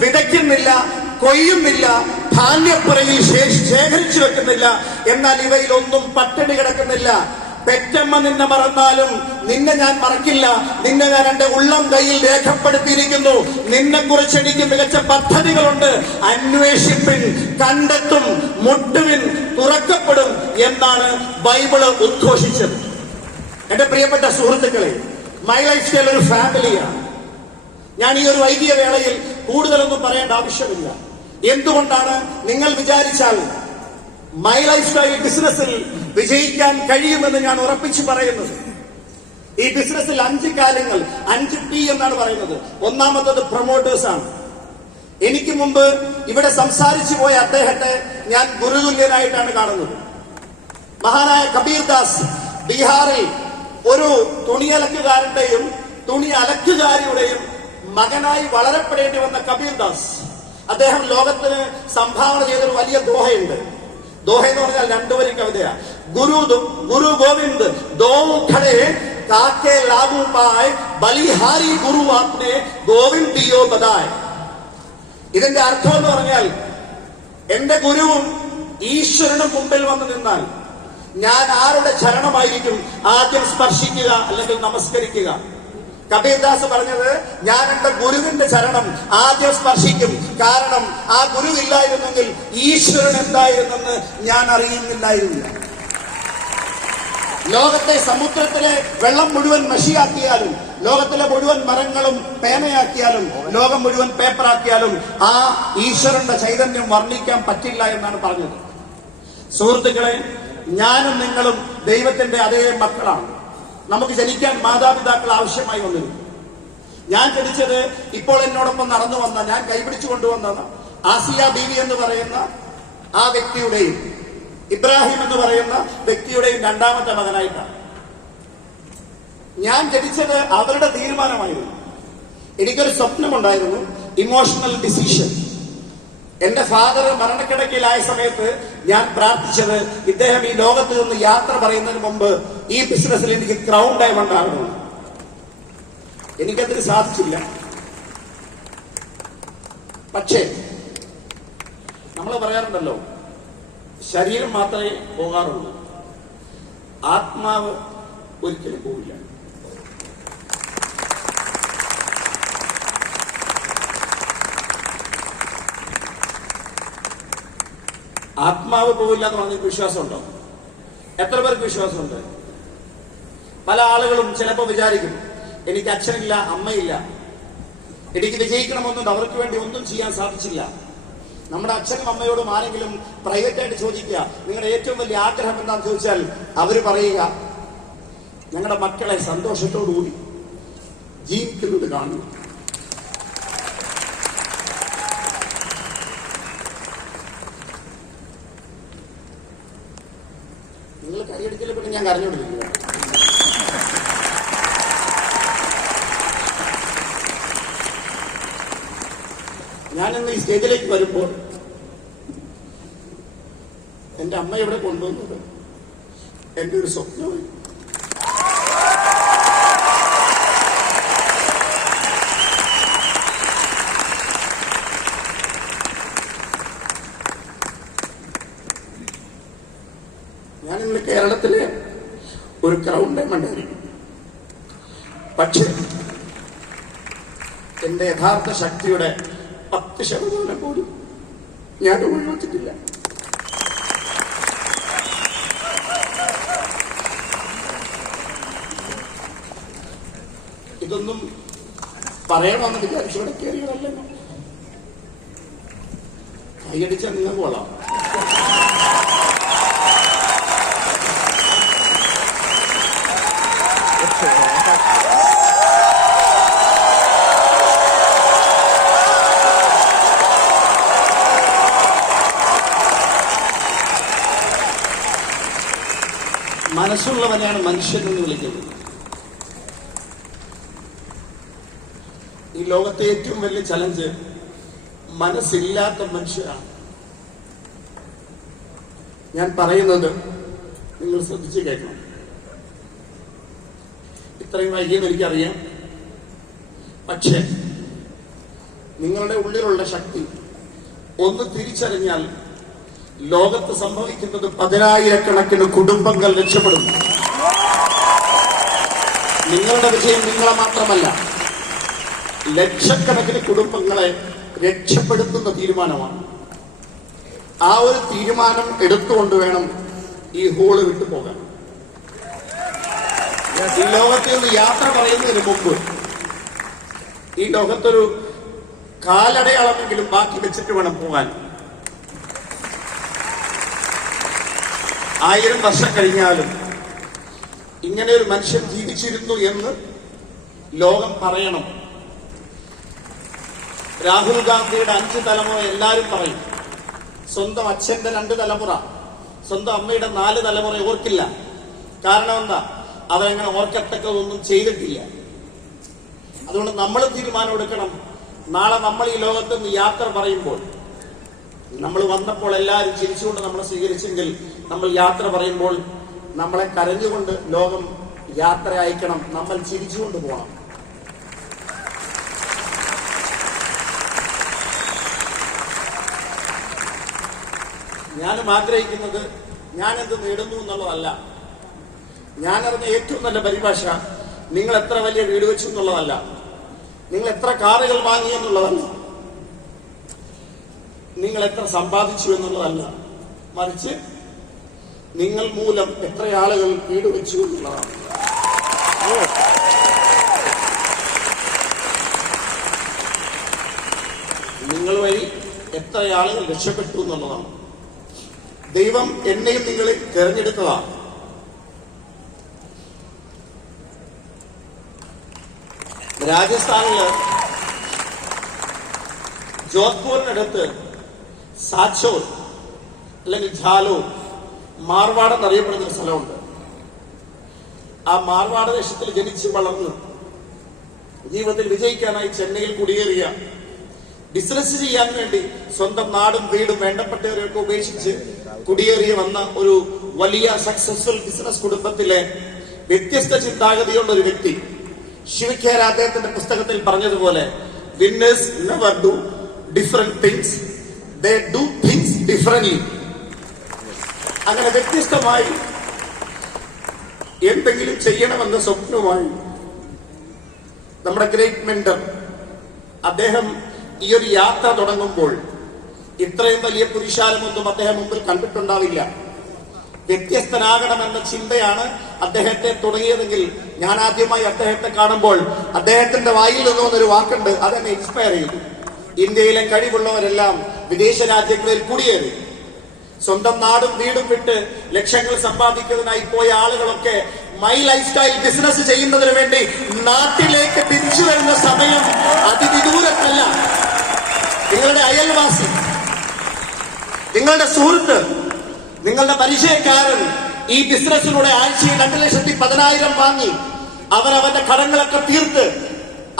വിതയ്ക്കുന്നില്ല, കൊയ്യുന്നില്ല, ധാന്യപ്പുറയിൽ ശേഖരിച്ചു വെക്കുന്നില്ല. എന്നാൽ ഇവയിലൊന്നും പട്ടിണി കിടക്കുന്നില്ല. പെറ്റമ്മ നിന്നെ മറന്നാലും നിന്നെ ഞാൻ മറക്കില്ല. നിന്നെ ഞാൻ എന്റെ ഉള്ളം കയ്യിൽ രേഖപ്പെടുത്തിയിരിക്കുന്നു. നിന്നെ കുറിച്ച് എനിക്ക് മികച്ച പദ്ധതികളുണ്ട്. അന്വേഷിപ്പിൻ, കണ്ടെത്തും, മുട്ടുവിൻ, തുറക്കപ്പെടും എന്നാണ് ബൈബിള് ഉദ്ഘോഷിച്ചത്. എന്റെ പ്രിയപ്പെട്ട സുഹൃത്തുക്കളെ, മൈ ലൈഫ് സ്റ്റൈൽ ഒരു ഫാമിലിയാണ്. ഞാൻ ഈ ഒരു വൈകിയ വേളയിൽ കൂടുതലൊന്നും പറയേണ്ട ആവശ്യമില്ല. എന്തുകൊണ്ടാണ് നിങ്ങൾ വിചാരിച്ചാൽ മൈ ലൈഫ് സ്റ്റൈൽ ബിസിനസ്സിൽ വിജയിക്കാൻ കഴിയുമെന്ന് ഞാൻ ഉറപ്പിച്ചു പറയുന്നത്? ഈ ബിസിനസ്സിൽ 5 കാര്യങ്ങൾ, 5 P എന്നാണ് പറയുന്നത്. ഒന്നാമത്തത് പ്രൊമോട്ടേഴ്സ് ആണ്. എനിക്ക് മുമ്പ് ഇവിടെ സംസാരിച്ചു പോയ അദ്ദേഹത്തെ ഞാൻ ഗുരുതുല്യനായിട്ടാണ് കാണുന്നത്. മഹാനായ കബീർ ദാസ് ബീഹാറിൽ ഒരു തുണിയലക്കുകാരന്റെയും തുണി അലക്കുകാരിയുടെയും മകനായി വളരപ്പെടേണ്ടി വന്ന കബീർ ദാസ്, അദ്ദേഹം ലോകത്തിന് സംഭാവന ചെയ്തൊരു വലിയ ദോഹയുണ്ട്. ദോഹ എന്ന് പറഞ്ഞാൽ 2 വരി കവിതയാ. ഗുരു ഗോവിന്ദ് ദോ ഖടേ കാക്കെ ലാഗു പായ് ബലിഹാരി ഗുരു ആപ്നെ ഗോവിന്ദ് ദിയോ ബദായ്. ഇതിന്റെ അർത്ഥം എന്ന് പറഞ്ഞാൽ, എന്റെ ഗുരുവും ഈശ്വരനും മുമ്പിൽ വന്നു നിന്നാൽ ഞാൻ ആരുടെ ചരണമായിരിക്കും ആദ്യം സ്പർശിക്കുക അല്ലെങ്കിൽ നമസ്കരിക്കുക? കബീർദാസ് പറഞ്ഞത്, ഞാൻ എന്റെ ഗുരുവിന്റെ ചരണം ആദ്യം സ്പർശിക്കും. കാരണം ആ ഗുരു ഇല്ലായിരുന്നെങ്കിൽ ഈശ്വരൻ എന്തായിരുന്നെന്ന് ഞാൻ അറിയുന്നില്ലായിരുന്നു. ലോകത്തെ സമുദ്രത്തിലെ വെള്ളം മുഴുവൻ മഷിയാക്കിയാലും, ലോകത്തിലെ മുഴുവൻ മരങ്ങളും പേനയാക്കിയാലും, ലോകം മുഴുവൻ പേപ്പറാക്കിയാലും ആ ഈശ്വരന്റെ ചൈതന്യം വർണ്ണിക്കാൻ പറ്റില്ല എന്നാണ് പറഞ്ഞത്. സുഹൃത്തുക്കളെ, ഞാനും നിങ്ങളും ദൈവത്തിന്റെ അതേ മക്കളാണ്. നമുക്ക് ജനിക്കാൻ മാതാപിതാക്കൾ ആവശ്യമായി വന്നിരുന്നു. ഞാൻ ജനിച്ചത് ഇപ്പോൾ എന്നോടൊപ്പം നടന്നു വന്ന, ഞാൻ കൈപിടിച്ചു കൊണ്ടുവന്ന ആസിയ ബീവി എന്ന് പറയുന്ന ആ വ്യക്തിയുടെയും ഇബ്രാഹിം എന്ന് പറയുന്ന വ്യക്തിയുടെയും 2ാമത്തെ മകനായിട്ടാണ്. ഞാൻ ജനിച്ചത് അവരുടെ തീരുമാനമായിരുന്നു. എനിക്കൊരു സ്വപ്നമുണ്ടായിരുന്നു, ഇമോഷണൽ ഡിസിഷൻ. എന്റെ ഫാദർ മരണക്കിടക്കയിലായ സമയത്ത് ഞാൻ പ്രാർത്ഥിച്ചത്, ഇദ്ദേഹം ഈ ലോകത്ത് നിന്ന് യാത്ര പറയുന്നതിന് മുമ്പ് ഈ ബിസിനസ്സിൽ എനിക്ക് ക്രൗൺ ഡയമണ്ട് ആകണം. എനിക്കതിന് സാധിച്ചില്ല. പക്ഷേ നമ്മൾ പറയാറുണ്ടല്ലോ, ശരീരം മാത്രമേ പോകാറുള്ളൂ, ആത്മാവ് ഒരിക്കലും പോവില്ല. ആത്മാവ് പോവില്ല എന്ന് പറഞ്ഞ വിശ്വാസമുണ്ടോ? എത്ര പേർക്ക് വിശ്വാസമുണ്ട്? പല ആളുകളും ചിലപ്പോൾ വിചാരിക്കും, എനിക്ക് അച്ഛനില്ല, അമ്മയില്ല, എനിക്ക് വിജയിക്കണമെന്നുണ്ട്, അവർക്ക് വേണ്ടി ഒന്നും ചെയ്യാൻ സാധിച്ചില്ല. നമ്മുടെ അച്ഛനും അമ്മയോടും ആരെങ്കിലും പ്രൈവറ്റായിട്ട് ചോദിക്കുക, നിങ്ങളുടെ ഏറ്റവും വലിയ ആഗ്രഹം എന്താണെന്ന് ചോദിച്ചാൽ അവർ പറയുക, ഞങ്ങളുടെ മക്കളെ സന്തോഷത്തോടുകൂടി ജീവിക്കുന്നത് കാണുന്നു. നിങ്ങൾ കൈയടിക്കൽ പിന്നെ ഞാൻ കരഞ്ഞോണ്ടിരിക്കുക. ഞാനിന്ന് ഈ സ്റ്റേജിലേക്ക് വരുമ്പോൾ എന്റെ അമ്മ ഇവിടെ കൊണ്ടുവന്നത് എന്റെ ഒരു സ്വപ്നമായി. ഞാനിന്ന് കേരളത്തിലെ ഒരു ക്രൗൺ ഡയമണ്ട് ആയിരിക്കും. പക്ഷേ എന്റെ യഥാർത്ഥ ശക്തിയുടെ 10% പോലും ഞാൻ ഉപയോഗിച്ചിട്ടില്ല. ഇതൊന്നും പറയണമെന്ന് വിചാരിച്ചു ഇവിടെ കയറിയതല്ലോ. കൈയടിച്ചാൽ നിങ്ങൾക്ക് കൊള്ളാം. മനസ്സുള്ളവനെയാണ് മനുഷ്യൻ എന്ന് വിളിക്കുന്നത്. ഈ ലോകത്തെ ഏറ്റവും വലിയ ചലഞ്ച് മനസ്സില്ലാത്ത മനുഷ്യരാണ്. ഞാൻ പറയുന്നത് നിങ്ങൾ ശ്രദ്ധിച്ച് കേൾക്കണം. ഇത്രയും വൈകിയെന്ന് എനിക്കറിയാം. പക്ഷേ നിങ്ങളുടെ ഉള്ളിലുള്ള ശക്തി ഒന്ന് തിരിച്ചറിഞ്ഞാൽ ലോകത്ത് സംഭവിക്കുന്നത് 10,000-കണക്കിന് കുടുംബങ്ങൾ രക്ഷപ്പെടും. നിങ്ങളുടെ വിജയം നിങ്ങളെ മാത്രമല്ല, ലക്ഷക്കണക്കിന് കുടുംബങ്ങളെ രക്ഷപ്പെടുത്തുന്ന തീരുമാനമാണ്. ആ ഒരു തീരുമാനം എടുത്തുകൊണ്ട് വേണം ഈ ഹോള് വിട്ടു പോകാൻ. ഈ ലോകത്തിൽ നിന്ന് യാത്ര പറയുന്നതിന് മുമ്പ് ഈ ലോകത്തൊരു കാലടയാളമെങ്കിലും ബാക്കി വെച്ചിട്ട് വേണം പോകാൻ. 1000 വർഷം കഴിഞ്ഞാലും ഇങ്ങനെ ഒരു മനുഷ്യൻ ജീവിച്ചിരുന്നു എന്ന് ലോകം പറയണം. രാഹുൽ ഗാന്ധിയുടെ 5 തലമുറ എല്ലാവരും പറയും. സ്വന്തം അച്ഛന്റെ 2 തലമുറ, സ്വന്തം അമ്മയുടെ 4 തലമുറ ഓർക്കില്ല. കാരണം എന്താ? അവരങ്ങനെ ഓർക്കത്തക്കതൊന്നും ചെയ്തിട്ടില്ല. അതുകൊണ്ട് നമ്മൾ തീരുമാനം എടുക്കണം. നാളെ നമ്മൾ ഈ ലോകത്ത് നിന്ന് യാത്ര പറയുമ്പോൾ, നമ്മൾ വന്നപ്പോൾ എല്ലാവരും ചിരിച്ചുകൊണ്ട് നമ്മളെ സ്വീകരിച്ചെങ്കിൽ, നമ്മൾ യാത്ര പറയുമ്പോൾ നമ്മളെ കരഞ്ഞുകൊണ്ട് ലോകം യാത്ര അയക്കണം. നമ്മൾ ചിരിച്ചുകൊണ്ട് പോകണം. ഞാനും ആഗ്രഹിക്കുന്നത് ഞാനെന്ത് നേടുന്നു എന്നുള്ളതല്ല. ഞാനറിഞ്ഞ ഏറ്റവും നല്ല പരിഭാഷ നിങ്ങൾ എത്ര വലിയ വീട് വെച്ചു എന്നുള്ളതല്ല, നിങ്ങൾ എത്ര കാറുകൾ വാങ്ങി എന്നുള്ളതല്ല, നിങ്ങൾ എത്ര സമ്പാദിച്ചു എന്നുള്ളതല്ല, മറിച്ച് നിങ്ങൾ മൂലം എത്ര ആളുകൾ വീട് വെച്ചു എന്നുള്ളതാണ്. നിങ്ങൾ വഴി എത്ര ആളുകൾ രക്ഷപ്പെട്ടു എന്നുള്ളതാണ്. ദൈവം എന്നെയും നിങ്ങളെ തെരഞ്ഞെടുത്തതാണ്. രാജസ്ഥാനില് ജോധ്പൂരിനടുത്ത് സാച്ചോർ അല്ലെങ്കിൽ ഝാലോർ മാർവാഡ് എന്നറിയപ്പെടുന്ന ഒരു സ്ഥലമുണ്ട്. ആ മാർവാഡ് ദേശത്തിൽ ജനിച്ച് വളർന്ന് ജീവിതത്തിൽ വിജയിക്കാനായി ചെന്നൈയിൽ കുടിയേറിയ, ബിസിനസ് ചെയ്യാൻ വേണ്ടി സ്വന്തം നാടും വീടും വേണ്ടപ്പെട്ടവരെയൊക്കെ ഉപേക്ഷിച്ച് കുടിയേറി വന്ന ഒരു വലിയ സക്സസ്ഫുൾ ബിസിനസ് കുടുംബത്തിലെ വ്യത്യസ്ത ചിന്താഗതിയുള്ള ഒരു വ്യക്തി. ശിവഖേര അദ്ദേഹത്തിന്റെ പുസ്തകത്തിൽ പറഞ്ഞതുപോലെ, winners never do different things, they do things differently. അങ്ങനെ വ്യത്യസ്തമായി എന്തെങ്കിലും ചെയ്യണമെന്ന സ്വപ്നവുമായി നമ്മുടെ ഗ്രേറ്റ് മെന്റർ അദ്ദേഹം ഈ ഒരു യാത്ര തുടങ്ങുമ്പോൾ ഇത്രയും വലിയ പുരുഷാരമൊന്നും അദ്ദേഹം മുമ്പിൽ കണ്ടിട്ടുണ്ടാവില്ല. വ്യത്യസ്തനാകണമെന്ന ചിന്തയാണ് അദ്ദേഹത്തെ തുടങ്ങിയതെങ്കിൽ, ഞാൻ ആദ്യമായി അദ്ദേഹത്തെ കാണുമ്പോൾ അദ്ദേഹത്തിന്റെ വായിൽ നിന്നൊരു വാക്കുണ്ട്, അതെന്നെ ഇൻസ്പയർ ചെയ്തു. ഇന്ത്യയിലെ കഴിവുള്ളവരെല്ലാം വിദേശ രാജ്യങ്ങളിൽ കുടിയേറി സ്വന്തം നാടും വീടും വിട്ട് ലക്ഷങ്ങൾ സമ്പാദിക്കുന്നതിനായി പോയ ആളുകളൊക്കെ മൈ ലൈഫ് സ്റ്റൈൽ ബിസിനസ് ചെയ്യുന്നതിന് വേണ്ടി നാട്ടിലേക്ക് തിരിച്ചു വരുന്ന സമയം അതിവിദൂരത്തല്ല. നിങ്ങളുടെ അയൽവാസി, നിങ്ങളുടെ സുഹൃത്ത്, നിങ്ങളുടെ പരിചയക്കാരൻ ഈ ബിസിനസ്സിലൂടെ ആഴ്ചയിൽ 2,10,000 വാങ്ങി അവനവന്റെ കടങ്ങളൊക്കെ തീർത്ത്,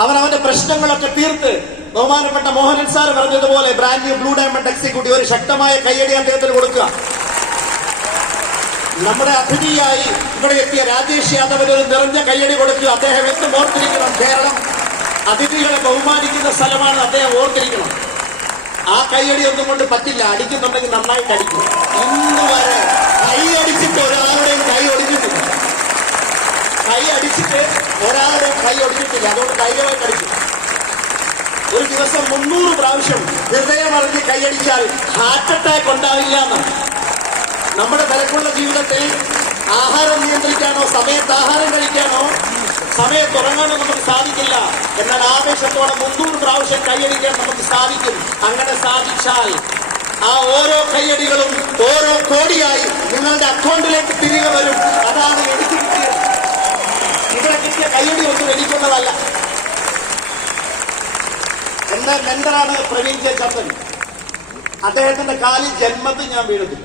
അവനവന്റെ പ്രശ്നങ്ങളൊക്കെ തീർത്ത്, ബഹുമാനപ്പെട്ട മോഹനൻ സാർ പറഞ്ഞതുപോലെ brand new blue diamond executive ഒരു ശക്തമായ കയ്യടി അദ്ദേഹത്തിന് കൊടുക്കുക. നമ്മുടെ അതിഥിയായി ഇവിടെ എത്തിയ രാജേഷ് യാദവിന് ഒരു നിറഞ്ഞ കയ്യടി കൊടുക്കുക. അദ്ദേഹം എന്നും ഓർത്തിരിക്കണം, കേരളം അതിഥികളെ ബഹുമാനിക്കുന്ന സ്ഥലമാണ്, അദ്ദേഹം ഓർത്തിരിക്കണം. ആ കൈയടി ഒന്നും കൊണ്ട് പറ്റില്ല, അടിക്കുന്നുണ്ടെങ്കിൽ നന്നായിട്ട് അടിക്കും. ഇന്ന് വരെ കൈ അടിച്ചിട്ട് ഒരാളുടെയും കൈ ഒടിഞ്ഞിട്ടില്ല, കൈ അടിച്ചിട്ട് ഒരാളുടെയും കൈ ഒടിഞ്ഞിട്ടില്ല. അതുകൊണ്ട് ധൈര്യമായിട്ട് അടിക്കും. ഒരു ദിവസം 300 പ്രാവശ്യം ഹൃദയമറിഞ്ഞ് കൈയടിച്ചാൽ ഹാർട്ട് അറ്റാക്ക് ഉണ്ടാവില്ല എന്ന്. നമ്മുടെ തിരക്കുള്ള ജീവിതത്തിൽ ആഹാരം നിയന്ത്രിക്കാനോ സമയത്ത് ആഹാരം കഴിക്കാനോ സമയത്ത് ഉറങ്ങാനോ നമുക്ക് സാധിക്കില്ല. എന്നാൽ ആവേശത്തോടെ 300 പ്രാവശ്യം കൈയടിക്കാൻ നമുക്ക് സാധിക്കും. അങ്ങനെ സാധിച്ചാൽ ആ ഓരോ കൈയടികളും ഓരോ കോടിയായി നിങ്ങളുടെ അക്കൗണ്ടിലേക്ക് തിരികെ വരും. അതാണ് എനിക്ക് കിട്ടിയത്. ഇവിടെ കിട്ടിയ കൈയടി ഒന്നും എനിക്കുള്ളതല്ല. എന്റെ മെന്ററാണ് പ്രവീൺ ജെ ചന്ദൻ. അദ്ദേഹത്തിന്റെ കാലിൽ ജന്മത്തിൽ ഞാൻ വീണിട്ടില്ല.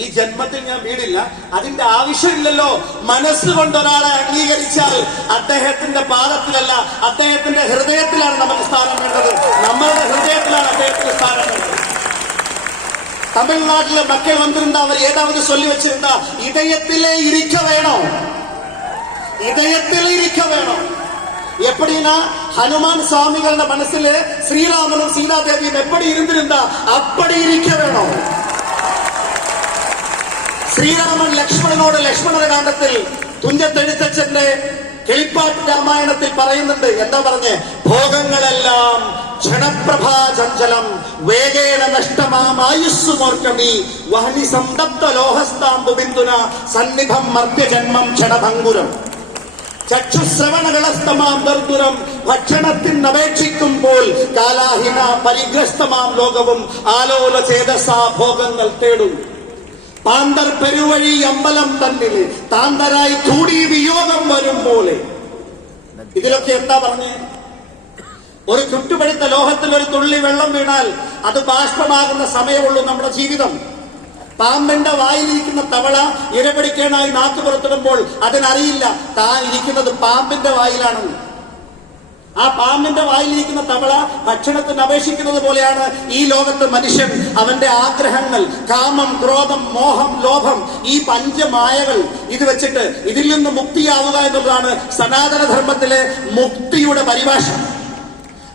ഈ ജന്മത്തിൽ ഞാൻ വീടില്ല, അതിന്റെ ആവശ്യമില്ലല്ലോ. മനസ്സുകൊണ്ട് ഒരാളെ അംഗീകരിച്ചാൽ അദ്ദേഹത്തിന്റെ പാദത്തിലല്ല, അദ്ദേഹത്തിന്റെ ഹൃദയത്തിലാണ് നമുക്ക് സ്ഥാനം വേണ്ടത്. നമ്മളുടെ ഹൃദയത്തിലാണ് അദ്ദേഹത്തിന്റെ സ്ഥാനം വേണ്ടത്. തമിഴ്നാട്ടിലെ മക്കൾ വന്നിരുന്ന അവർ ഏതാവത് ചൊല്ലി വെച്ചിരുന്ന ഇതയത്തിലെ ഇരിക്ക വേണോ, ഇതയത്തിലെ ഇരിക്ക വേണോ. எப்படின்னா ഹനുമാൻ സ്വാമികളുടെ മനസ്സില് ശ്രീരാമനും സീതാദേവിയും എപ്പടി ഇരുന്നിരുന്നാ അപ്പടി ഇരിക്ക വേണോ? ശ്രീരാമൻ ലക്ഷ്മണനോട് ലക്ഷ്മണന്റെ കാണ്ഡത്തിൽ തുഞ്ചത്തെഴുത്തച്ഛന്റെ കിളിപ്പാട്ട് രാമായണത്തിൽ പറയുന്നുണ്ട്. എന്താ പറഞ്ഞേ? ഭോഗങ്ങളെല്ലാം ക്ഷണപ്രഭാചഞ്ചലം വേഗേണ നഷ്ടമായുസ്സുമോർക്കമി വഹനി സംതപ്ത ലോഹസ്താംബു ബിന്ദുന സന്നിഭം മർത്യജന്മം ക്ഷണഭംഗുരം ചക്ഷുശ്രവണകളസ്തമാം ദർദുരം ഭക്ഷണത്തിനപേക്ഷിക്കുമ്പോൾ കാലാഹിന പരിഗ്രസ്തമാം ലോകവും ആലോല ചേതസാ ഭോഗങ്ങൾ തേടും. പാന്തർ പെരുവഴി അമ്പലം തന്നില് താന്തരായി കൂടി വിയോഗം വരും പോലെ. ഇതിലൊക്കെ എന്താ പറഞ്ഞേ? ഒരു ചുട്ടുപഴുത്ത ലോഹത്തിൽ ഒരു തുള്ളി വെള്ളം വീണാൽ അത് ബാഷ്പമാകുന്ന സമയമുള്ളൂ നമ്മുടെ ജീവിതം. പാമ്പിന്റെ വായിലിരിക്കുന്ന തവള ഇരപിടിക്കാനായി നാക്ക് പുറത്തിടുമ്പോൾ അതിനറിയില്ല താൻ ഇരിക്കുന്നത് പാമ്പിന്റെ വായിലാണെന്ന്. ആ പാമ്പിന്റെ വായിലിരിക്കുന്ന തവള ഭക്ഷണത്തിന് അപേക്ഷിക്കുന്നത് പോലെയാണ് ഈ ലോകത്ത് മനുഷ്യൻ. അവന്റെ ആഗ്രഹങ്ങൾ, കാമം, ക്രോധം, മോഹം, ലോഭം, ഈ പഞ്ചമായകൾ ഇത് വെച്ചിട്ട് ഇതിൽ നിന്ന് മുക്തിയാവുക എന്നുള്ളതാണ് സനാതനധർമ്മത്തിലെ മുക്തിയുടെ പരിഭാഷ.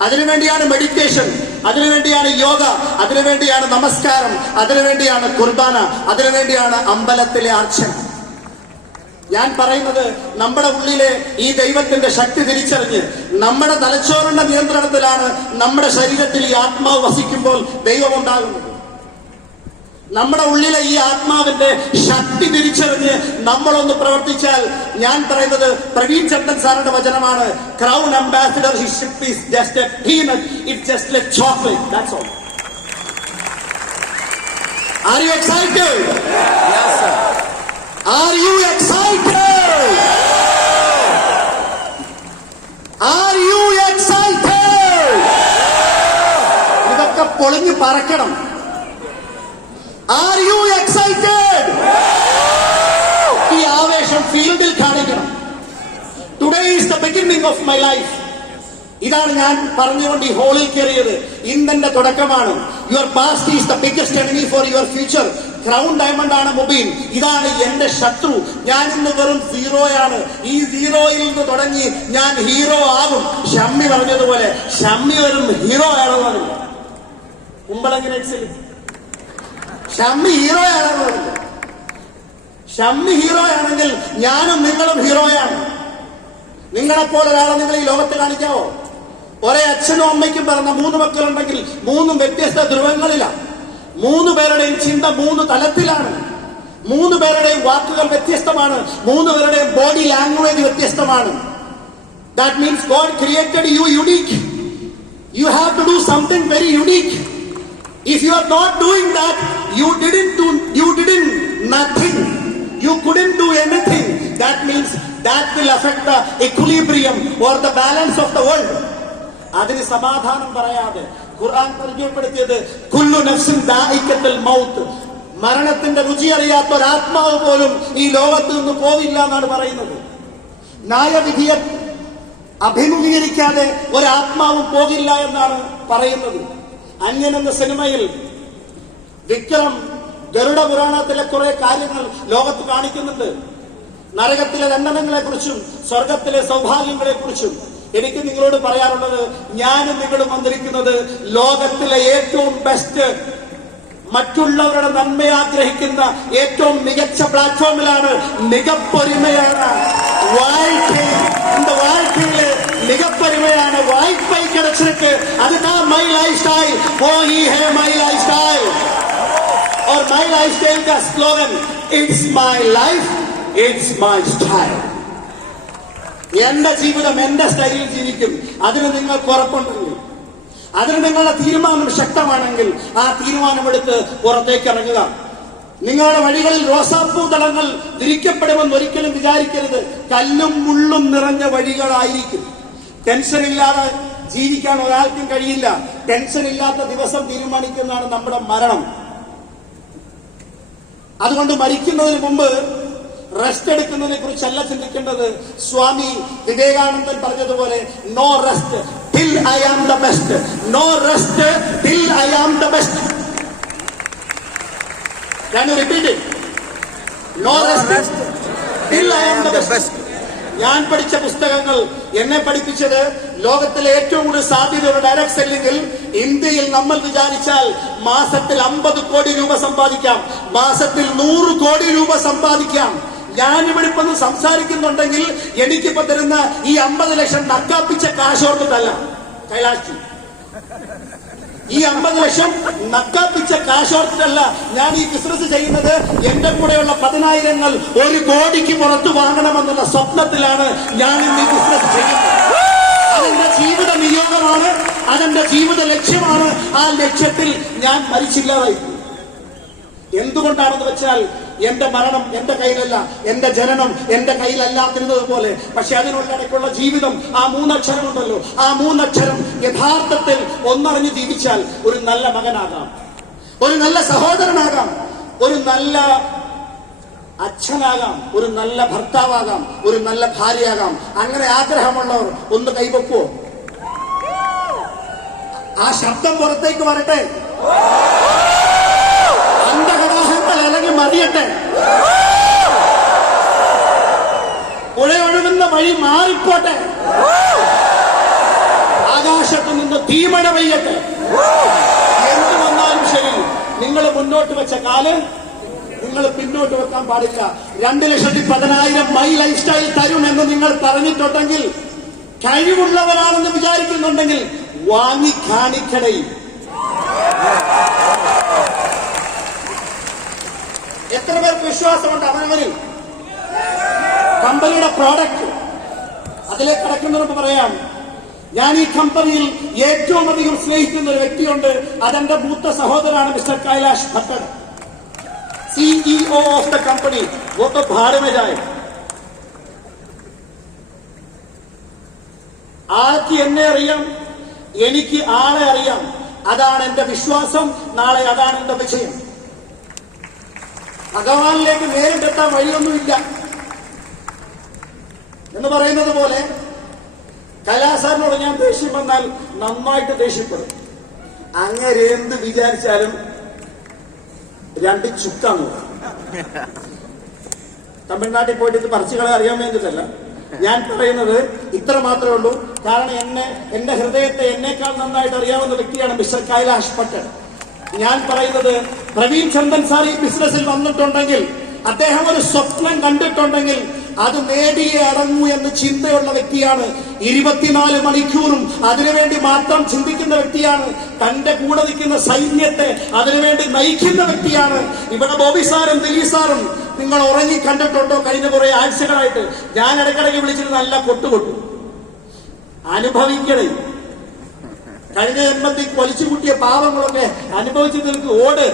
അതിനുവേണ്ടിയാണ് മെഡിറ്റേഷൻ, അതിനുവേണ്ടിയാണ് യോഗ, അതിനുവേണ്ടിയാണ് നമസ്കാരം, അതിനുവേണ്ടിയാണ് കുർബാന, അതിനുവേണ്ടിയാണ് അമ്പലത്തിലെ അർച്ചന. ഞാൻ പറയുന്നത് നമ്മുടെ ഉള്ളിലെ ഈ ദൈവത്തിന്റെ ശക്തി തിരിച്ചറിഞ്ഞ് നമ്മുടെ തലച്ചോറിന്റെ നിയന്ത്രണത്തിലാണ് നമ്മുടെ ശരീരത്തിൽ ഈ ആത്മാവ് വസിക്കുമ്പോൾ ദൈവം ഉണ്ടാകുന്നത്. നമ്മുടെ ഉള്ളിലെ ഈ ആത്മാവിന്റെ ശക്തി തിരിച്ചറിഞ്ഞ് നമ്മളൊന്ന് പ്രവർത്തിച്ചാൽ, ഞാൻ പറയുന്നത് പ്രവീൺ ചന്ദൻ സാറിന്റെ വചനമാണ്, crown ambassadorship is just a peanut, it's just like chocolate, that's all. Are you excited? Yes sir. Are you excited? Are you excited? ഇതൊക്കെ പൊളിഞ്ഞ് പറക്കണം. Are you excited? ഈ ആവേശം ഫീൽഡിൽ കാണിക്കണം. Today is the beginning of my life. ഇതാണ് ഞാൻ പറഞ്ഞുകൊണ്ട് ഈ ഹോളിൽ കയറിയത്. ഇന്നെന്റെ തുടക്കമാണ്. Your past is the biggest enemy for your future. Crown diamond ആണ് മുബീൻ. ഇതാണ് എന്റെ ശത്രു. ഞാൻ ഇന്ന് വെറും സീറോയാണ്. ഈ സീറോയിൽ നിന്ന് തുടങ്ങി ഞാൻ ഹീറോ ആകും. ഷമ്മി പറഞ്ഞതുപോലെ ഷമ്മി വെറും ഹീറോ ആണെന്ന് പറഞ്ഞു. കുമ്പളങ്ങനെ ഷമ്മി ഹീറോ ആണെന്ന് പറഞ്ഞു. ഷമ്മി ഹീറോ ആണെങ്കിൽ ഞാനും നിങ്ങളും ഹീറോയാണ്. നിങ്ങളെപ്പോലെ ഒരാളെ നിങ്ങൾ ഈ ലോകത്ത് കാണിക്കാവോ? ഒരേ അച്ഛനും അമ്മയ്ക്കും പറഞ്ഞ 3 മക്കളുണ്ടെങ്കിൽ 3 വ്യത്യസ്ത ധ്രുവങ്ങളിലാണ്. 3 പേരുടെയും ചിന്ത 3 തലത്തിലാണ്. 3 പേരുടെയും വാക്കുകൾ വ്യത്യസ്തമാണ്. 3 പേരുടെയും ബോഡി ലാംഗ്വേജ് വ്യത്യസ്തമാണ്. That means God created you unique. You have to do something very unique. If you are not doing that, you didn't nothing. You couldn't do anything. That means that will affect the equilibrium or the balance of the world. അതിന് സമാധാനം പറയാതെ ഖുർആൻ പരിചയപ്പെടുത്തിയത് കുല്ലു നഫ്സിൻ ദാഇഖത്തുൽ mouth, മരണത്തിന്റെ രുചി അറിയാത്ത ഒരാത്മാവ് പോലും ഈ ലോകത്ത് നിന്ന് പോവില്ല എന്നാണ് പറയുന്നത്. ന്യായവിധിയെ അഭിമുഖീകരിക്കാതെ ഒരാത്മാവും പോകില്ല എന്നാണ് പറയുന്നത്. അന്യൻ എന്ന സിനിമയിൽ വിക്രം ഗരുഡ പുരാണത്തിലെ കുറെ കാര്യങ്ങൾ ലോകത്ത് കാണിക്കുന്നുണ്ട്. നരകത്തിലെ ദണ്ഡനങ്ങളെ കുറിച്ചും സ്വർഗത്തിലെ സൗഭാഗ്യങ്ങളെ കുറിച്ചും. എനിക്ക് നിങ്ങളോട് പറയാനുള്ളത്, ഞാനും നിങ്ങളും വന്നിരിക്കുന്നത് ലോകത്തിലെ ഏറ്റവും ബെസ്റ്റ്, മറ്റുള്ളവരുടെ നന്മ ആഗ്രഹിക്കുന്ന ഏറ്റവും മികച്ച പ്ലാറ്റ്ഫോമിലാണ്. മികപ്പൊരുമയാണ് இந்த வாழ்க்கையில மிகப்பெருமையான வாய்ப்பை கிடைச்சிருக்கு. அதுதான் மை லைஃப் ஸ்டைல். वो ही है माई लाइफ स्टाइल. और माई लाइफ स्टाइल का slogan it's my life it's my style. എന്റെ ജീവിതം എന്റെ സ്റ്റൈലിൽ ജീവിക്കും. അതിന് നിങ്ങൾക്ക് ഉറപ്പുണ്ടെങ്കിൽ, അതിന് നിങ്ങളുടെ തീരുമാനം ശക്തമാണെങ്കിൽ ആ തീരുമാനമെടുത്ത് പുറത്തേക്ക് ഇറങ്ങുക. നിങ്ങളുടെ വഴികളിൽ റോസാപ്പൂ ദളങ്ങൾ വിരിക്കപ്പെടുമെന്ന് ഒരിക്കലും വിചാരിക്കരുത്. കല്ലും മുള്ളും നിറഞ്ഞ വഴികളായിരിക്കും. ടെൻഷൻ ഇല്ലാതെ ജീവിക്കാൻ ഒരാൾക്കും കഴിയില്ല. ടെൻഷൻ ഇല്ലാത്ത ദിവസം തീരുമാനിക്കുന്നതാണ് നമ്മുടെ മരണം. അതുകൊണ്ട് മരിക്കുന്നതിന് മുമ്പ് റെസ്റ്റ് എടുക്കുന്നതിനെ കുറിച്ചല്ല ചിന്തിക്കേണ്ടത്. സ്വാമി വിവേകാനന്ദൻ പറഞ്ഞതുപോലെ, no rest till I am the best. No rest till I am the best. Can you repeat it? No rest till I am the best. ഞാൻ പഠിച്ച പുസ്തകങ്ങൾ എന്നെ പഠിപ്പിച്ചത് ലോകത്തിലെ ഏറ്റവും കൂടുതൽ സാധ്യതയുള്ള ഡയറക്ട് സെല്ലിംഗിൽ ഇന്ത്യയിൽ നമ്മൾ വിചാരിച്ചാൽ മാസത്തിൽ 50 കോടി രൂപ സമ്പാദിക്കാം, മാസത്തിൽ 100 കോടി രൂപ സമ്പാദിക്കാം. ഞാനിവിടെ ഇപ്പൊ സംസാരിക്കുന്നുണ്ടെങ്കിൽ എനിക്കിപ്പോ തരുന്ന ഈ 50 ലക്ഷം നക്കാപ്പിച്ച കാശോർത്തിട്ടല്ല കൈലാഷ്. ഈ 50 ലക്ഷം നക്കാപ്പിച്ച കാശോർത്തിട്ടല്ല ഞാൻ ഈ ബിസിനസ് ചെയ്യുന്നത്. എന്റെ കൂടെയുള്ള 10,000-ങ്ങൾ 1 കോടിക്ക് പുറത്ത് വാങ്ങണമെന്നുള്ള സ്വപ്നത്തിലാണ് ഞാൻ ഇന്ന് ഈ ബിസിനസ് ചെയ്യുന്നത്. അതെന്റെ ജീവിത നിയോഗമാണ്, അതെന്റെ ജീവിത ലക്ഷ്യമാണ്. ആ ലക്ഷ്യത്തിൽ ഞാൻ മരിച്ചില്ലാതായി. എന്തുകൊണ്ടാണെന്ന് വെച്ചാൽ എന്റെ മരണം എന്റെ കയ്യിലല്ല, എന്റെ ജനനം എന്റെ കയ്യിലല്ലാതിരുന്നത് പോലെ. പക്ഷെ അതിനുള്ളിടയ്ക്കുള്ള ജീവിതം, ആ 3 അക്ഷരമുണ്ടല്ലോ, ആ 3 അക്ഷരം യഥാർത്ഥത്തിൽ ഒന്നറിഞ്ഞ് ജീവിച്ചാൽ ഒരു നല്ല മകനാകാം, ഒരു നല്ല സഹോദരനാകാം, ഒരു നല്ല അച്ഛനാകാം, ഒരു നല്ല ഭർത്താവാകാം, ഒരു നല്ല ഭാര്യയാകാം. അങ്ങനെ ആഗ്രഹമുള്ളവർ ഒന്ന് കൈവെക്കുവോ? ആ ശബ്ദം പുറത്തേക്ക് വരട്ടെ. അന്ധകടാഹങ്ങൾ ഇളകി മറിയട്ടെ. പുഴയൊഴുകുന്ന വഴി മാറിപ്പോട്ടെ. ആകാശത്ത് നിന്ന് തീമഴ പെയ്യട്ടെ. എന്തു വന്നാലും ശരി, നിങ്ങൾ മുന്നോട്ട് വെച്ച കാല് നിങ്ങൾ പിന്നോട്ട് വെക്കാൻ പാടില്ല. 2,10,000 മൈ ലൈഫ് സ്റ്റൈൽ തരുമെന്ന് നിങ്ങൾ പറഞ്ഞിട്ടുണ്ടെങ്കിൽ, കഴിവുള്ളവരാണെന്ന് വിചാരിക്കുന്നുണ്ടെങ്കിൽ വാങ്ങി കാണിക്കടേ. എത്ര പേർക്ക് വിശ്വാസമുണ്ട് അവനവനിൽ? കമ്പനിയുടെ പ്രോഡക്റ്റ് അതിലേക്ക് കടക്കുന്നതിന് പറയാം, ഞാൻ ഈ കമ്പനിയിൽ ഏറ്റവും അധികം സ്നേഹിക്കുന്ന ഒരു വ്യക്തിയുണ്ട്. അതെന്റെ മൂത്ത സഹോദരനാണ് mister Kailash Bhattan, CEO of the company. वो तो भाड़ में जाए. ആൾക്ക് എന്നെ അറിയാം, എനിക്ക് ആളെ അറിയാം. അതാണ് എന്റെ വിശ്വാസം. നാളെ അതാണ് എന്റെ വിജയം. ഭഗവാനിലേക്ക് നേരിട്ടെത്താൻ വഴിയൊന്നുമില്ല എന്ന് പറയുന്നത് പോലെ കൈലാസാറിനോട് ഞാൻ ദേഷ്യം വന്നാൽ നന്നായിട്ട് ദേഷ്യപ്പെടും. അങ്ങനെ എന്ത് വിചാരിച്ചാലും 2 ചുക്കാന്ന് പറയും. തമിഴ്നാട്ടിൽ പോയിട്ട് ഇത് പറിച്ചുകളെ അറിയാൻ വേണ്ടിയിട്ടല്ല ഞാൻ പറയുന്നത്, ഇത്ര മാത്രമേ ഉള്ളൂ. കാരണം എന്റെ ഹൃദയത്തെ എന്നേക്കാൾ നന്നായിട്ട് അറിയാവുന്ന വ്യക്തിയാണ് മിസ്റ്റർ കൈലാഷ് പട്ടേൽ. ഞാൻ പറയുന്നത്, പ്രവീൺ ചന്ദൻ സാർ ഈ ബിസിനസ്സിൽ വന്നിട്ടുണ്ടെങ്കിൽ, അദ്ദേഹം ഒരു സ്വപ്നം കണ്ടിട്ടുണ്ടെങ്കിൽ അത് നേടിയേ അടങ്ങൂ എന്ന് ചിന്തയുള്ള വ്യക്തിയാണ്. 24 മണിക്കൂറും അതിനുവേണ്ടി മാത്രം ചിന്തിക്കുന്ന വ്യക്തിയാണ്. തന്റെ കൂടെ നിൽക്കുന്ന സൈന്യത്തെ അതിനുവേണ്ടി നയിക്കുന്ന വ്യക്തിയാണ്. ഇവിടെ ബോബി സാറും ദിലീപ് സാറും നിങ്ങൾ ഉറങ്ങി കണ്ടിട്ടുണ്ടോ? കഴിഞ്ഞ കുറെ ആഴ്ചകളായിട്ട് ഞാൻ ഇടയ്ക്കിടയ്ക്ക് വിളിച്ചിട്ട് നല്ല കൊട്ടുകൊട്ടു. അനുഭവിക്കണേ. കഴിഞ്ഞ ജന്മത്തിൽ വലിച്ചുകൂട്ടിയ പാവങ്ങളൊക്കെ അനുഭവിച്ചു നിൽക്ക്. ഓട്.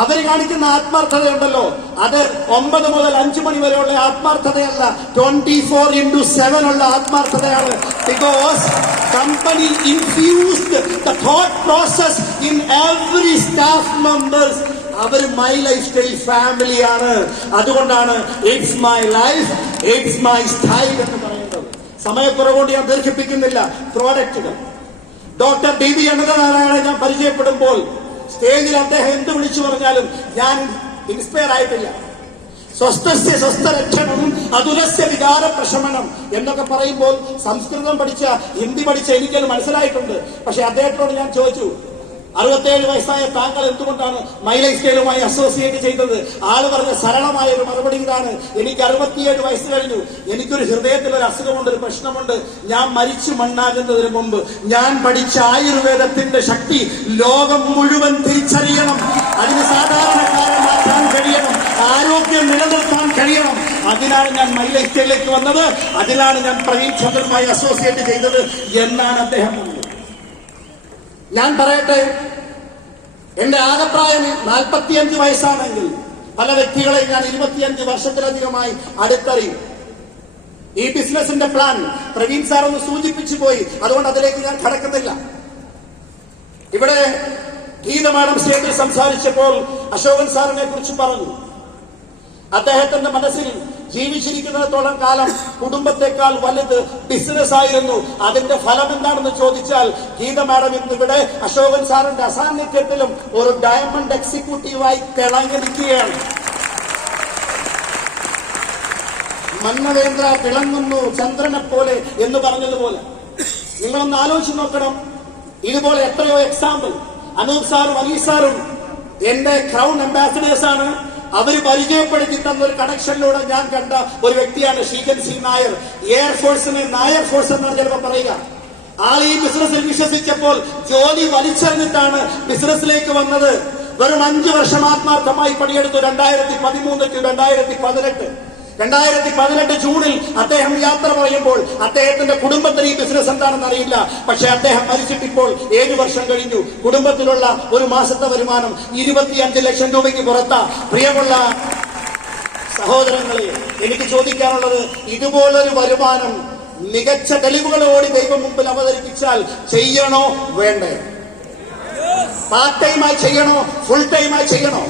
അവർ കാണിക്കുന്ന ആത്മാർത്ഥതയുണ്ടല്ലോ, അത് 9 മുതൽ 5 മണി വരെയുള്ള ആത്മാർത്ഥതയല്ല, 24/7 ഉള്ള ആത്മാർത്ഥതയാണ്. Because company infused the thought process in every staff members. അവർ മൈ ലൈഫ് സ്റ്റൈൽ ഫാമിലിയാണ്. അതുകൊണ്ടാണ് it's my life, it's my style എന്ന് പറയുന്നത്. സമയക്കുറവുകൊണ്ട് ഞാൻ ദീർഘിപ്പിക്കുന്നില്ല. പ്രോഡക്റ്റുകൾ ഡോക്ടർ DV അനന്തനാരായണനെ ഞാൻ പരിചയപ്പെടുമ്പോൾ സ്റ്റേജിൽ അദ്ദേഹം എന്ത് വിളിച്ചു പറഞ്ഞാലും ഞാൻ ഇൻസ്പയർ ആയിട്ടില്ല. സ്വസ്ഥസ്യ സ്വസ്ഥരക്ഷണം അതുലസ്യ വികാര പ്രശമനം എന്നൊക്കെ പറയുമ്പോൾ സംസ്കൃതം പഠിച്ച, ഹിന്ദി പഠിച്ച എനിക്കത് മനസ്സിലായിട്ടുണ്ട്. പക്ഷെ അദ്ദേഹത്തോട് ഞാൻ ചോദിച്ചു, 67 വയസ്സായ താങ്കൾ എന്തുകൊണ്ടാണ് മൈ ലൈഫ് സ്റ്റൈലുമായി അസോസിയേറ്റ് ചെയ്തത്? ആള് പറഞ്ഞ സരളമായ ഒരു മറുപടി ഇതാണ്, എനിക്ക് 67 വയസ്സ് കഴിഞ്ഞു, എനിക്കൊരു ഹൃദയത്തിൽ ഒരു അസുഖമുണ്ട്, ഒരു പ്രശ്നമുണ്ട്. ഞാൻ മരിച്ചു മണ്ണാകുന്നതിന് മുമ്പ് ഞാൻ പഠിച്ച ആയുർവേദത്തിന്റെ ശക്തി ലോകം മുഴുവൻ തിരിച്ചറിയണം. അതിന് സാധാരണക്കാരൻ മാറ്റാൻ കഴിയണം, ആരോഗ്യം നിലനിർത്താൻ കഴിയണം. അതിനാണ് ഞാൻ മൈ ലൈഫ് സ്റ്റൈലിലേക്ക് വന്നത്, അതിനാണ് ഞാൻ പ്രവീൺ ചന്ദ്രനുമായി അസോസിയേറ്റ് ചെയ്തത് എന്നാണ് അദ്ദേഹം പറഞ്ഞത്. ഞാൻ പറയട്ടെ, എന്റെ ആകപ്രായം 45 വയസ്സാണെങ്കിൽ പല വ്യക്തികളെ ഞാൻ 25 വർഷത്തിലധികമായി അടുത്തറിയും. ഈ ബിസിനസിന്റെ പ്ലാൻ പ്രവീൺ സാർ ഒന്ന് സൂചിപ്പിച്ചു പോയി, അതുകൊണ്ട് അതിലേക്ക് ഞാൻ കടക്കുന്നില്ല. ഇവിടെ ഗീത മാഡം സ്റ്റേജിൽ സംസാരിച്ചപ്പോൾ അശോകൻ സാറിനെ കുറിച്ച് പറഞ്ഞു. അദ്ദേഹത്തിന്റെ മനസ്സിൽ ജീവിച്ചിരിക്കുന്നിടത്തോളം കാലം കുടുംബത്തെക്കാൾ വലുത് ബിസിനസ് ആയിരുന്നു. അതിന്റെ ഫലം എന്താണെന്ന് ചോദിച്ചാൽ ഗീത മാഡം ഇന്നിവിടെ അശോകൻ സാറിന്റെ അസാന്നിധ്യത്തിലും ഒരു ഡയമണ്ട് എക്സിക്യൂട്ടീവായി തിളങ്ങി നിൽക്കുകയാണ്. മന്നവേന്ദ്ര തിളങ്ങുന്നു ചന്ദ്രനെ പോലെ എന്ന് പറഞ്ഞതുപോലെ നിങ്ങളൊന്ന് ആലോചിച്ച് നോക്കണം. ഇതുപോലെ എത്രയോ എക്സാമ്പിൾ. അനൂപ് സാറും അനീസ് സാറും എന്റെ ക്രൗൺ അംബാസിഡേഴ്സ് ആണ്. അവര് പരിചയപ്പെടുത്തി തന്ന ഒരു കണക്ഷനിലൂടെ ഞാൻ കണ്ട ഒരു വ്യക്തിയാണ് ശ്രീകൻ സി നായർ. എയർഫോഴ്സിനെ നായർ ഫോഴ്സ് എന്നാണ് ചിലപ്പോൾ പറയുക. ആൾ ഈ ബിസിനസ്സിൽ വിശ്വസിച്ചപ്പോൾ ജോലി വലിച്ചെറിഞ്ഞിട്ടാണ് ബിസിനസ്സിലേക്ക് വന്നത്. വെറും 5 വർഷം ആത്മാർത്ഥമായി പണിയെടുത്തു. 2013 to 2018 ജൂണിൽ അദ്ദേഹം യാത്ര പറയുമ്പോൾ അദ്ദേഹത്തിന്റെ കുടുംബത്തിന് ഈ ബിസിനസ് എന്താണെന്ന് അറിയില്ല. പക്ഷെ അദ്ദേഹം മരിച്ചിട്ടിപ്പോൾ 7 വർഷം കഴിഞ്ഞു. കുടുംബത്തിലുള്ള ഒരു മാസത്തെ വരുമാനം 25 ലക്ഷം രൂപയ്ക്ക് പുറത്താ. പ്രിയമുള്ള സഹോദരങ്ങളെ, എനിക്ക് ചോദിക്കാനുള്ളത്, ഇതുപോലൊരു വരുമാനം മികച്ച തെളിവുകളോട് ദൈവം മുമ്പിൽ അവതരിപ്പിച്ചാൽ ചെയ്യണോ വേണ്ടേ? പാർട്ട് ടൈമായി ചെയ്യണോ ഫുൾ ടൈമായി ചെയ്യണോ?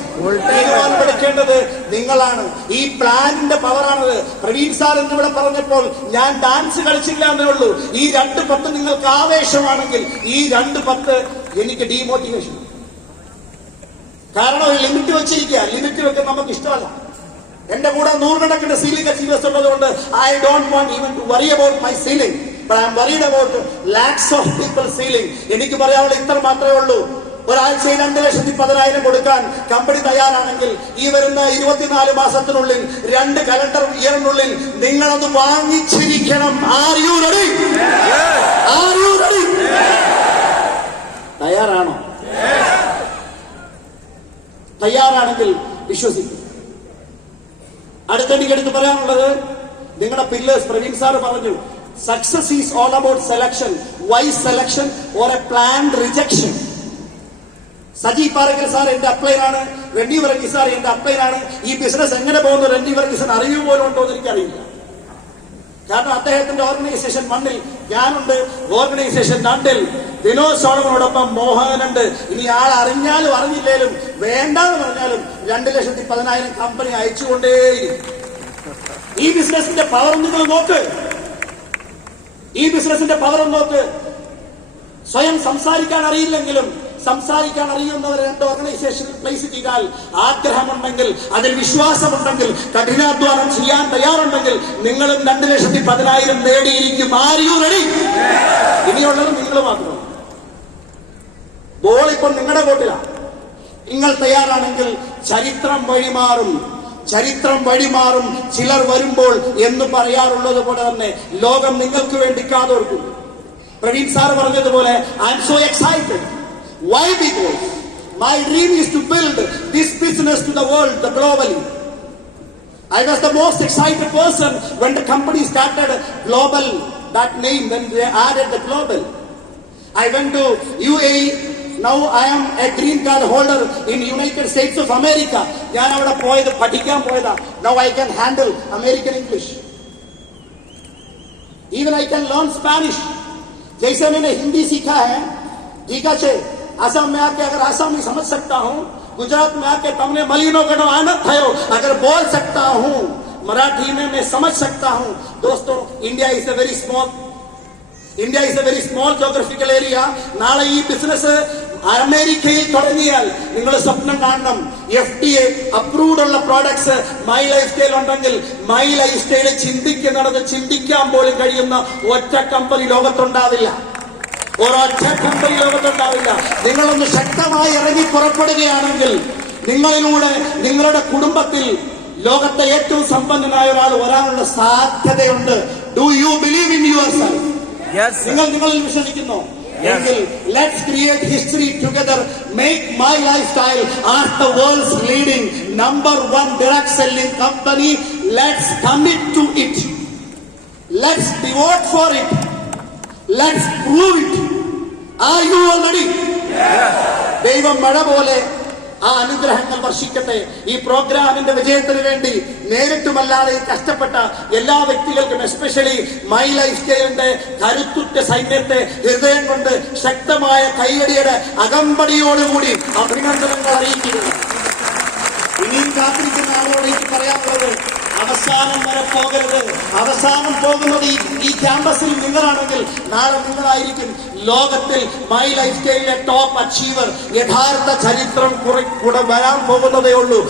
തീരുമാനമെടുക്കേണ്ടത് നിങ്ങളാണ്. ഈ പ്ലാനിന്റെ പവറാണത്. പ്രവീൺ സാർ എന്നിവിടെ പറഞ്ഞപ്പോൾ ഞാൻ ഡാൻസ് കളിച്ചില്ല എന്നേ ഉള്ളൂ. ഈ 2:10 നിങ്ങൾക്ക് ആവേശമാണെങ്കിൽ ഈ 2:10 എനിക്ക് ഡീമോട്ടിവേഷൻ. കാരണം ഒരു ലിമിറ്റ് വെച്ചിരിക്കുക. ലിമിറ്റ് വെക്കാൻ നമുക്ക് ഇഷ്ടമല്ല. എന്റെ കൂടെ 100 കണക്കിന് സീലിംഗ് അച്ചീവേഴ്സ് ഉള്ളതുകൊണ്ട് I don't want even to worry about my ceiling, but I am worried about lakhs of people ceiling. എനിക്ക് പറയാനുള്ള ഇത്ര മാത്രമേ ഉള്ളൂ. ഒരാഴ്ചയിൽ 2,10,000 കൊടുക്കാൻ കമ്പനി തയ്യാറാണെങ്കിൽ ഈ വരുന്ന 24 മാസത്തിനുള്ളിൽ 2 കലണ്ടർ ഇയറിനുള്ളിൽ നിങ്ങളത് വാങ്ങിച്ചിരിക്കണം. Are you ready? Are you ready? തയ്യാറാണോ? തയ്യാറാണെങ്കിൽ വിശ്വസിക്കും. അടുത്തെനിക്കെടുത്ത് പറയാനുള്ളത്, നിങ്ങളുടെ പില്ലേഴ്സ് പ്രവീൺ സാർ പറഞ്ഞു, success is all about selection, wise selection or a planned rejection. Saji Parakkal sir എന്റെ അപ്ലൈനാണ്. റെഡ്ഡി വർഗീസ് സാർ എന്റെ അപ്ലൈനാണ്. ഈ ബിസിനസ് എങ്ങനെ പോകുന്നു റെഡ്ഡി വർഗീസിന് അറിവ് പോലും ഉണ്ടോ എന്ന് എനിക്കറിയില്ല. കാരണം അദ്ദേഹത്തിന്റെ ഓർഗനൈസേഷൻ 1-ൽ ഞാനുണ്ട്, ഓർഗനൈസേഷൻ 2-ൽ വിനോദ് സോളമനോടൊപ്പം മോഹനുണ്ട്. ഇനി ആൾ അറിഞ്ഞാലും അറിഞ്ഞില്ലേലും വേണ്ടാന്ന് പറഞ്ഞാലും 2,10,000 കമ്പനി അയച്ചുകൊണ്ടേയിരിക്കും. ഈ ബിസിനസിന്റെ പവർ നിങ്ങൾ നോക്ക്. ഈ ബിസിനസിന്റെ പവർ നോക്ക്. സ്വയം സംസാരിക്കാൻ അറിയില്ലെങ്കിലും സംസാരിക്കാൻ അറിയുന്നവരെ 2 ഓർഗനൈസേഷനിൽ പ്ലേസ് ചെയ്താൽ, ആഗ്രഹമുണ്ടെങ്കിൽ, അതിൽ വിശ്വാസമുണ്ടെങ്കിൽ, കഠിനാധ്വാനം ചെയ്യാൻ തയ്യാറുണ്ടെങ്കിൽ നിങ്ങളും 2,10,000 നേടിയിരിക്കും. R you ready? ഇനിയുള്ളത് നിങ്ങൾ മാത്രമാണ്. ബോൾ ഇപ്പോൾ നിങ്ങളുടെ കോട്ടിലാണ്. നിങ്ങൾ തയ്യാറാണെങ്കിൽ ചരിത്രം വഴിമാറും. ചരിത്രം വഴിമാറും. ചിലർ വരുമ്പോൾ എന്ന് പറയാറുള്ളത് പോലെ തന്നെ ലോകം നിങ്ങൾക്ക് വേണ്ടി കാതോർക്കും. പ്രവീൺ സാർ പറഞ്ഞതുപോലെ I M so excited. Why? Because my dream is to build this business to the world, the globally. I was the most excited person when the company started global, that name, when they added the global. I went to UAE. Now I am a green card holder in United States of America. ഞാൻ അവിടെ പോയത് പഠിക്കാൻ പോയതാ. Now I can handle American English. Even I can learn Spanish. जैसे मैंने हिंदी सीखा है, ठीक है, आसाम में आके अगर आसामी समझ सकता हूँ, गुजरात में आके तमने मलिनो गणो आनंद थयो अगर बोल सकता हूँ, मराठी में मैं समझ सकता हूँ. दोस्तों, India is a very small geographical area. നാളെ ഈ ബിസിനസ് അമേരിക്കയിൽ തുടങ്ങിയാൽ നിങ്ങൾ സ്വപ്നം കാണണം. FDA അപ്രൂവ്ഡ് ഉള്ള പ്രോഡക്ട്സ് മൈ ലൈഫ് സ്റ്റൈൽ ഉണ്ടെങ്കിൽ മൈ ലൈഫ് സ്റ്റൈൽ ചിന്തിക്കാൻ പോലും കഴിയുന്ന ഒറ്റ കമ്പനി ലോകത്തുണ്ടാവില്ല. ഒരൊറ്റ കമ്പനി ലോകത്തുണ്ടാവില്ല. നിങ്ങളൊന്ന് ശക്തമായി ഇറങ്ങി പുറപ്പെടുകയാണെങ്കിൽ നിങ്ങളിലൂടെ നിങ്ങളുടെ കുടുംബത്തിൽ ലോകത്തെ ഏറ്റവും സമ്പന്നനായ ഒരാൾ വരാനുള്ള സാധ്യതയുണ്ട്. Do you believe in yourself? നിങ്ങളിൽ വിശ്വസിക്കുന്നു എങ്കിൽ let's create history together. Make my life style as the world's leading number 1 direct selling company. Let's commit to it. Let's devote for it. Let's prove it. Are you all ready? Yes. ദൈവം മഴ പോലെ ആ അനുഗ്രഹങ്ങൾ വർഷിക്കട്ടെ. ഈ പ്രോഗ്രാമിന്റെ വിജയത്തിന് വേണ്ടി നേരിട്ടുമല്ലാതെ കഷ്ടപ്പെട്ട എല്ലാ വ്യക്തികൾക്കും, എസ്പെഷ്യലി മൈ ലൈഫ് സ്റ്റൈലിന്റെ കരുത്തുറ്റ സൈന്യത്തെ ഹൃദയം കൊണ്ട് ശക്തമായ കൈയടിയുടെ അകമ്പടിയോടുകൂടി അഭിനന്ദനങ്ങൾ അറിയിക്കുന്നു. ഇനിയും കാത്തിരിക്കുന്ന ആളോട് എനിക്ക് പറയാനുള്ളത്, അവസാനം വരെ പോകരുത്. അവസാനം പോകുന്നത് ഈ ക്യാമ്പസിൽ നിങ്ങളാണെങ്കിൽ നാളെ നിങ്ങളായിരിക്കും ലോകത്തിൽ മൈ ലൈഫ് സ്റ്റൈലിലെ ടോപ്പ് അച്ചീവർ. യഥാർത്ഥ ചരിത്രം വരാൻ പോകുന്നതേ ഉള്ളൂ.